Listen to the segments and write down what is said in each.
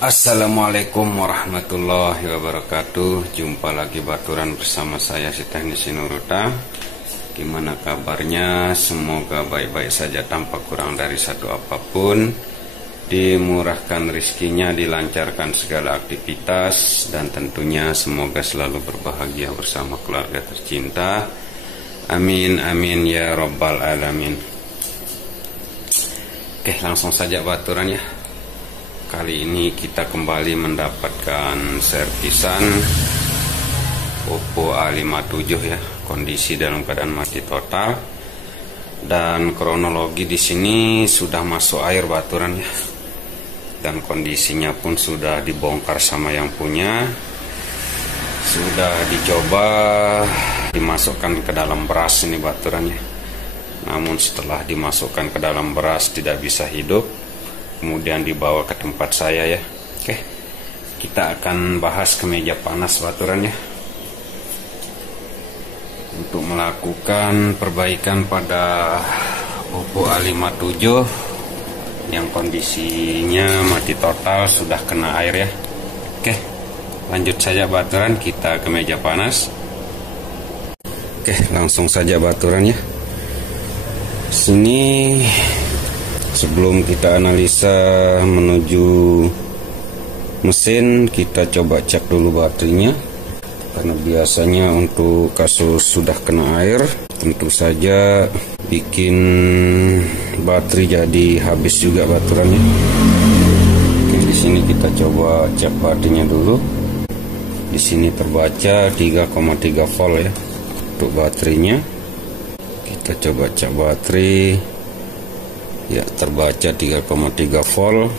Assalamualaikum warahmatullahi wabarakatuh. Jumpa lagi baturan bersama saya si Teknisi Nuruta. Gimana kabarnya? Semoga baik-baik saja tanpa kurang dari satu apapun. Dimurahkan rezekinya, dilancarkan segala aktivitas, dan tentunya semoga selalu berbahagia bersama keluarga tercinta. Amin amin ya rabbal alamin. Oke, langsung saja baturan ya. Kali ini kita kembali mendapatkan servisan Oppo A57 ya, kondisi dalam keadaan mati total. Dan kronologi di sini sudah masuk air baturan ya. Dan kondisinya pun sudah dibongkar sama yang punya. Sudah dicoba dimasukkan ke dalam beras ini baturan ya. Namun setelah dimasukkan ke dalam beras tidak bisa hidup. Kemudian dibawa ke tempat saya ya. Oke, kita akan bahas ke meja panas baturan ya, untuk melakukan perbaikan pada Oppo A57 yang kondisinya mati total, sudah kena air ya. Oke, lanjut saja baturan, kita ke meja panas. Oke, langsung saja baturan ya. Sini sebelum kita analisa menuju mesin, kita coba cek dulu baterainya. Karena biasanya untuk kasus sudah kena air, tentu saja bikin baterai jadi habis juga baturannya. Oke, di sini kita coba cek baterainya dulu. Di sini terbaca 3,3 volt ya untuk baterainya. Kita coba cek baterai. Ya, terbaca 3,3 volt.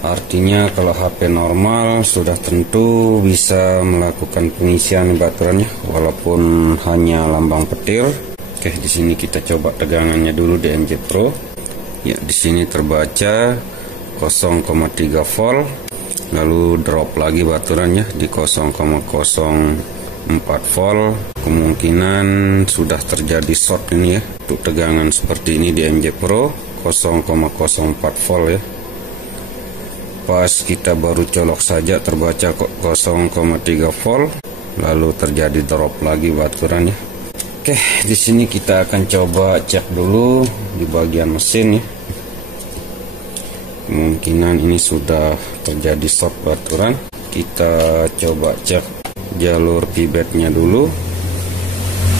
Artinya kalau HP normal sudah tentu bisa melakukan pengisian baturannya walaupun hanya lambang petir. Oke, di sini kita coba tegangannya dulu di NJ Pro. Ya, di sini terbaca 0,3 volt. Lalu drop lagi baturannya di 0,04 volt. Kemungkinan sudah terjadi short ini ya. Untuk tegangan seperti ini di NJ Pro 0,04 volt ya. Pas kita baru colok saja terbaca 0,3 volt, lalu terjadi drop lagi baturan ya. Oke, di sini kita akan coba cek dulu di bagian mesin ya. Kemungkinan ini sudah terjadi short baturan. Kita coba cek jalur pivotnya dulu.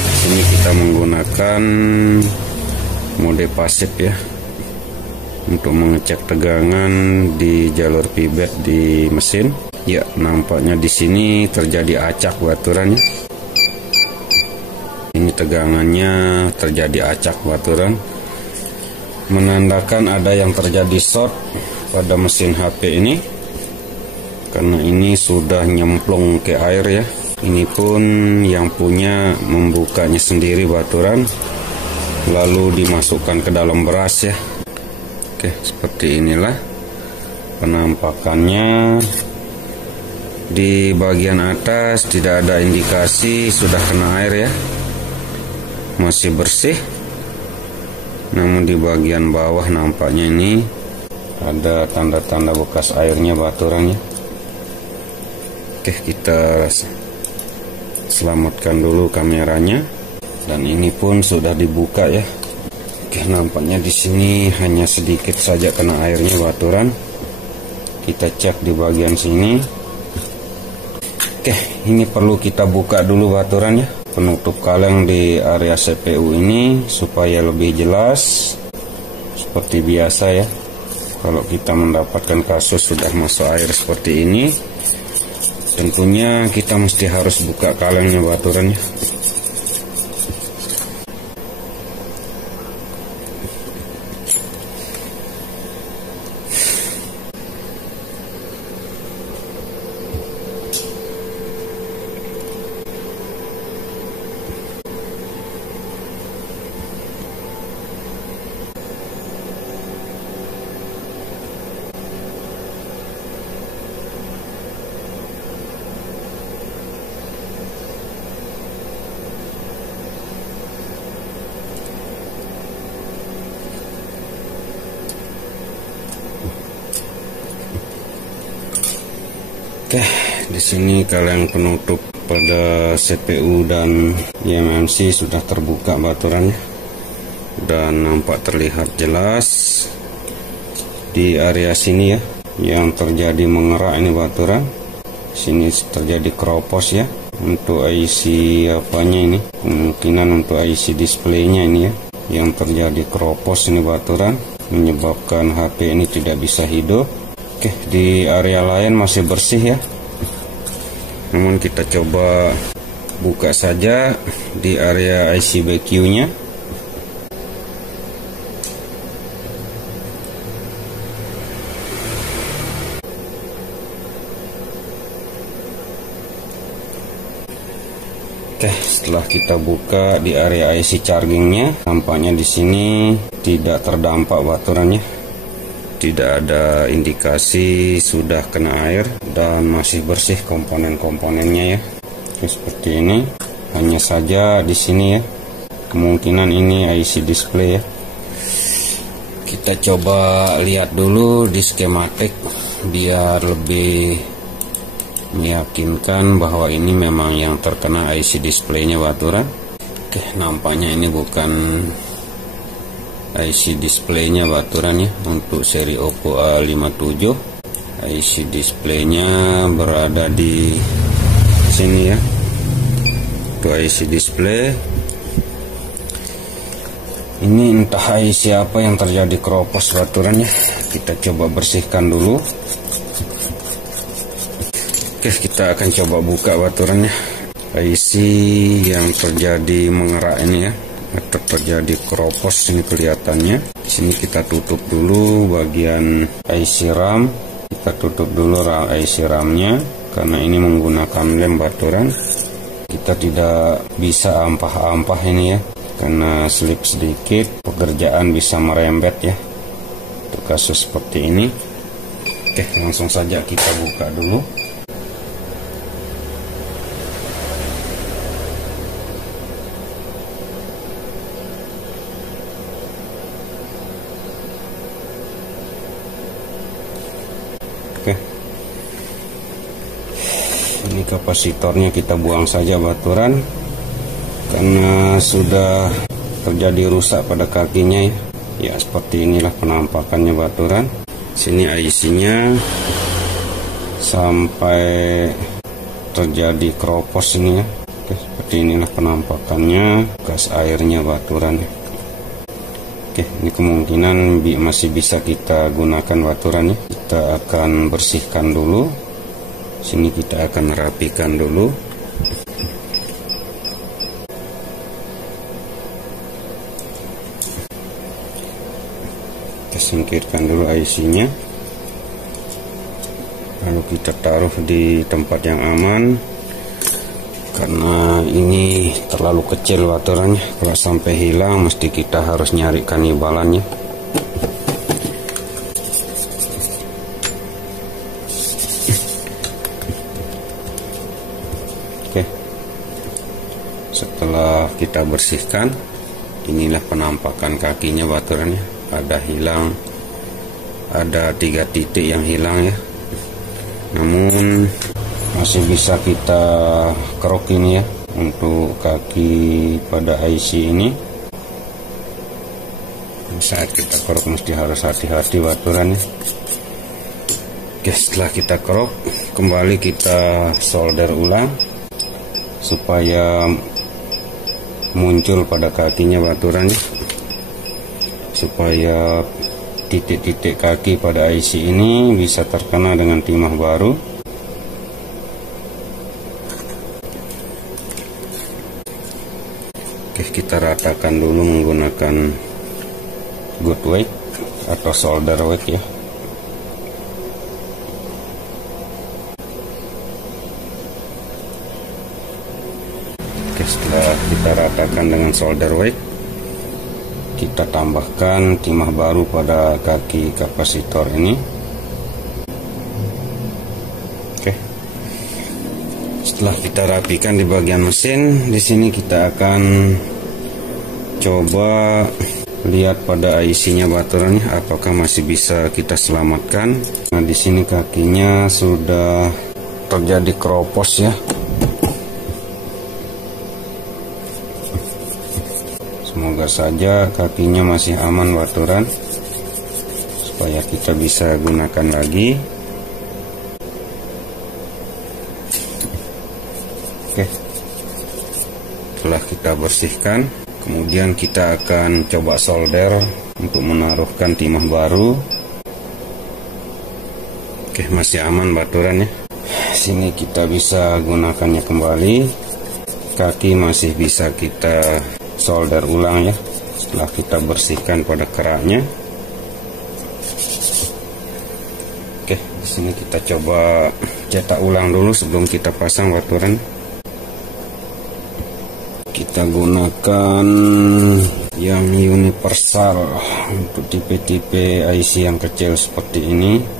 Di sini kita menggunakan mode pasif ya, untuk mengecek tegangan di jalur pivot di mesin. Ya, nampaknya di sini terjadi acak baturan ya. Ini tegangannya terjadi acak baturan, menandakan ada yang terjadi short pada mesin HP ini. Karena ini sudah nyemplung ke air ya. Ini pun yang punya membukanya sendiri baturan, lalu dimasukkan ke dalam beras ya. Oke, seperti inilah penampakannya. Di bagian atas tidak ada indikasi sudah kena air ya, masih bersih. Namun di bagian bawah nampaknya ini ada tanda-tanda bekas airnya baturannya. Oke, kita selamatkan dulu kameranya. Dan ini pun sudah dibuka ya. Oke, nampaknya di sini hanya sedikit saja kena airnya baturan. Kita cek di bagian sini. Oke, ini perlu kita buka dulu baturan ya, penutup kaleng di area CPU ini supaya lebih jelas. Seperti biasa ya, kalau kita mendapatkan kasus sudah masuk air seperti ini, tentunya kita mesti harus buka kalengnya baturan ya. Oke, di sini kaleng penutup pada CPU dan eMMC sudah terbuka baturannya dan nampak terlihat jelas di area sini ya yang terjadi mengerak ini baturan. Sini terjadi keropos ya untuk IC apanya ini, kemungkinan untuk IC displaynya ini ya yang terjadi keropos ini baturan menyebabkan HP ini tidak bisa hidup. Oke, di area lain masih bersih ya. Namun kita coba buka saja di area IC BQ-nya. Oke, setelah kita buka di area IC chargingnya, tampaknya di sini tidak terdampak baturannya. Tidak ada indikasi sudah kena air dan masih bersih komponen-komponennya ya. Oke, seperti ini. Hanya saja di sini ya, kemungkinan ini IC display ya. Kita coba lihat dulu di skematik biar lebih meyakinkan bahwa ini memang yang terkena IC displaynya baturan. Oke, nampaknya ini bukan IC displaynya baturan ya untuk seri Oppo A57. IC displaynya berada di sini ya. Itu IC display. Ini entah IC apa yang terjadi keropos baturannya. Kita coba bersihkan dulu. Oke, kita akan coba buka baturannya. IC yang terjadi mengerak ini ya, atau terjadi keropos ini kelihatannya. Di sini kita tutup dulu bagian IC RAM. Kita tutup dulu IC RAM-nya karena ini menggunakan lem baturan. Kita tidak bisa ampah-ampah ini ya, karena slip sedikit pekerjaan bisa merembet ya. Untuk kasus seperti ini. Oke, langsung saja kita buka dulu. Oke, ini kapasitornya kita buang saja baturan karena sudah terjadi rusak pada kakinya ya. Ya, seperti inilah penampakannya baturan. Sini IC-nya sampai terjadi keropos ini ya. Oke, seperti inilah penampakannya, gas airnya baturan. Oke, ini kemungkinan masih bisa kita gunakan baturan ya. Kita akan bersihkan dulu. Sini kita akan rapikan dulu. Kita singkirkan dulu IC-nya. Lalu kita taruh di tempat yang aman. Karena ini terlalu kecil baturannya, kalau sampai hilang mesti kita harus nyari kanibalannya. Oke, setelah kita bersihkan, inilah penampakan kakinya baturannya. Ada hilang, ada 3 titik yang hilang ya. Namun masih bisa kita kerok ini ya untuk kaki pada IC ini. Saat kita kerok mesti harus hati-hati baturannya. Oke, setelah kita kerok, kembali kita solder ulang supaya muncul pada kakinya baturannya, supaya titik-titik kaki pada IC ini bisa terkena dengan timah baru. Kita ratakan dulu menggunakan good weight atau solder weight ya. Oke, setelah kita ratakan dengan solder weight, kita tambahkan timah baru pada kaki kapasitor ini. Oke, setelah kita rapikan di bagian mesin, di sini kita akan coba lihat pada IC-nya baturannya apakah masih bisa kita selamatkan. Nah, di sini kakinya sudah terjadi keropos ya. Semoga saja kakinya masih aman baturan, supaya kita bisa gunakan lagi. Oke, setelah kita bersihkan, kemudian kita akan coba solder untuk menaruhkan timah baru. Oke, masih aman baturan ya. Sini kita bisa gunakannya kembali. Kaki masih bisa kita solder ulang ya, setelah kita bersihkan pada keraknya. Oke, di sini kita coba cetak ulang dulu sebelum kita pasang baturan. Kita gunakan yang universal untuk tipe-tipe IC yang kecil seperti ini.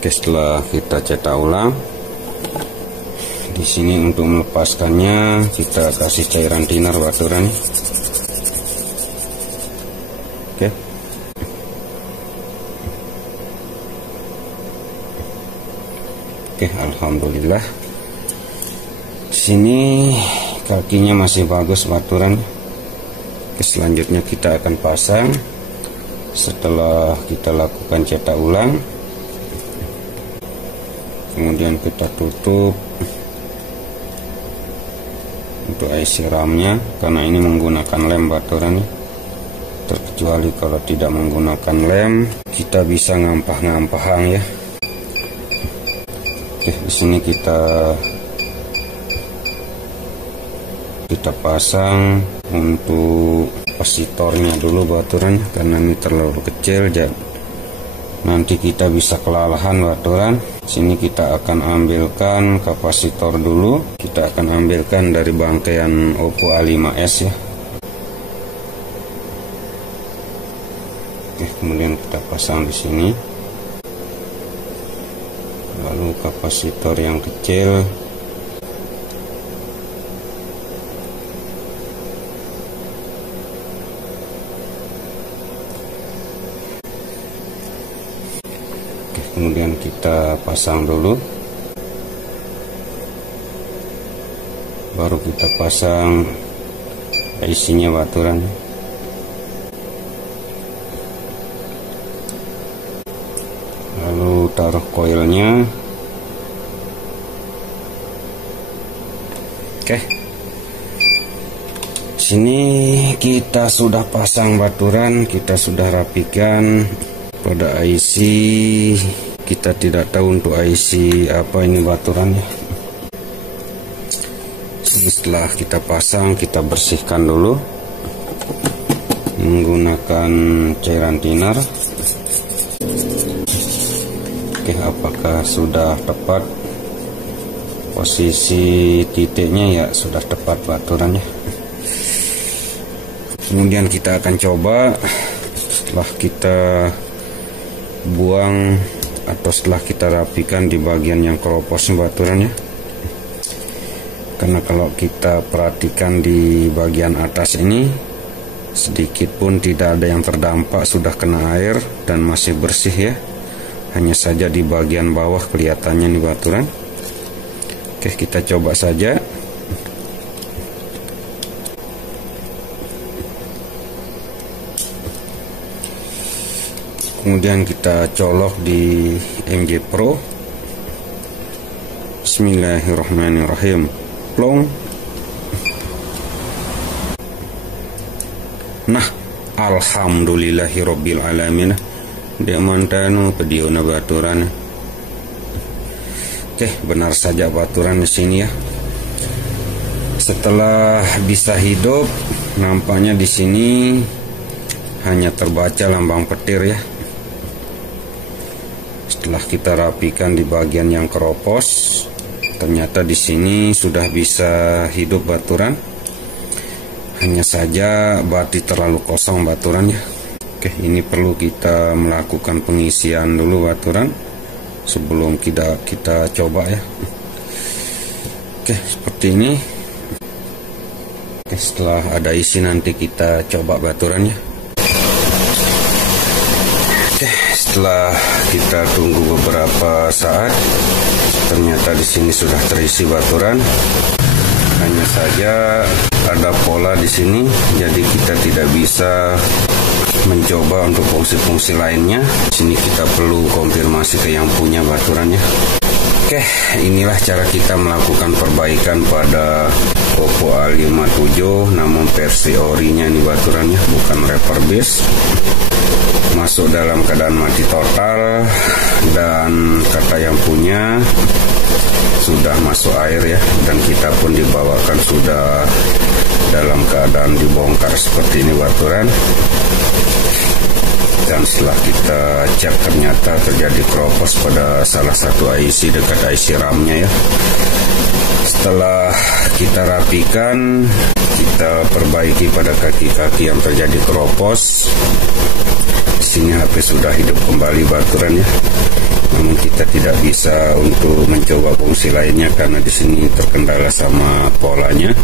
Oke, setelah kita cetak ulang, di sini untuk melepaskannya kita kasih cairan thinner baturan. Oke. Oke, alhamdulillah. Di sini kakinya masih bagus baturan. Oke, selanjutnya kita akan pasang setelah kita lakukan cetak ulang. Kemudian kita tutup untuk IC RAM-nya, karena ini menggunakan lem baturan. Terkecuali kalau tidak menggunakan lem, kita bisa ngampah-ngampahang ya. Oke, di sini kita pasang untuk kapasitornya dulu baturan, karena ini terlalu kecil, jadi nanti kita bisa kelalahan baturan. Sini kita akan ambilkan kapasitor dulu. Kita akan ambilkan dari bangkaian Oppo A5s ya. Oke, kemudian kita pasang di sini. Lalu kapasitor yang kecil kemudian kita pasang dulu, baru kita pasang IC-nya baturan. Lalu taruh koilnya. Oke, sini kita sudah pasang baturan, kita sudah rapikan pada IC. Kita tidak tahu untuk IC apa ini baturannya. Setelah kita pasang, kita bersihkan dulu menggunakan cairan thinner. Oke, apakah sudah tepat posisi titiknya? Ya, sudah tepat baturannya. Kemudian kita akan coba setelah kita buang atau setelah kita rapikan di bagian yang keropos baturannya. Karena kalau kita perhatikan di bagian atas ini, sedikit pun tidak ada yang terdampak, sudah kena air dan masih bersih ya. Hanya saja di bagian bawah kelihatannya nih baturan. Oke, kita coba saja. Kemudian kita colok di MJ Pro. Bismillahirrahmanirrahim. Plong. Nah, alhamdulillahirabbil alamin. Dia mantanu pediona baturan. Oke, benar saja baturan di sini ya. Setelah bisa hidup, nampaknya di sini hanya terbaca lambang petir ya. Setelah kita rapikan di bagian yang keropos, ternyata di sini sudah bisa hidup baturan. Hanya saja berarti terlalu kosong baturannya. Oke, ini perlu kita melakukan pengisian dulu baturan sebelum kita coba ya. Oke, seperti ini. Oke, setelah ada isi nanti kita coba baturannya. Oke, setelah kita tunggu beberapa saat, ternyata di sini sudah terisi baturan. Hanya saja ada pola di sini, jadi kita tidak bisa mencoba untuk fungsi-fungsi lainnya. Di sini kita perlu konfirmasi ke yang punya baturannya. Oke, inilah cara kita melakukan perbaikan pada Oppo A57, namun versi orinya ini baturannya, bukan refurbish. Masuk dalam keadaan mati total, dan kata yang punya sudah masuk air ya, dan kita pun dibawakan sudah dalam keadaan dibongkar seperti ini baturan. Dan setelah kita cek ternyata terjadi keropos pada salah satu IC dekat IC RAM-nya ya. Setelah kita rapikan, kita perbaiki pada kaki-kaki yang terjadi keropos. Di sini HP sudah hidup kembali baturannya. Namun kita tidak bisa untuk mencoba fungsi lainnya karena di sini terkendala sama polanya.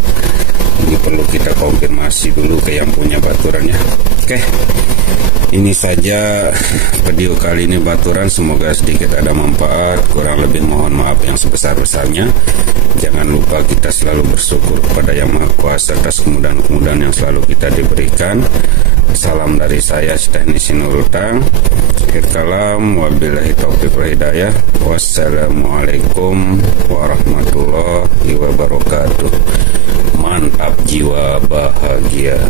Ini perlu kita konfirmasi dulu ke yang punya baturannya. Oke, ini saja video kali ini baturan. Semoga sedikit ada manfaat. Kurang lebih mohon maaf yang sebesar-besarnya. Jangan lupa kita selalu bersyukur kepada Yang Maha Kuasa atas kemudahan-kemudahan yang selalu kita diberikan. Salam dari saya, Teknisi Nurul Tang. Akhir kalam, wabillahi taufiq wal hidayah. Wassalamualaikum warahmatullahi wabarakatuh. Mantap jiwa bahagia.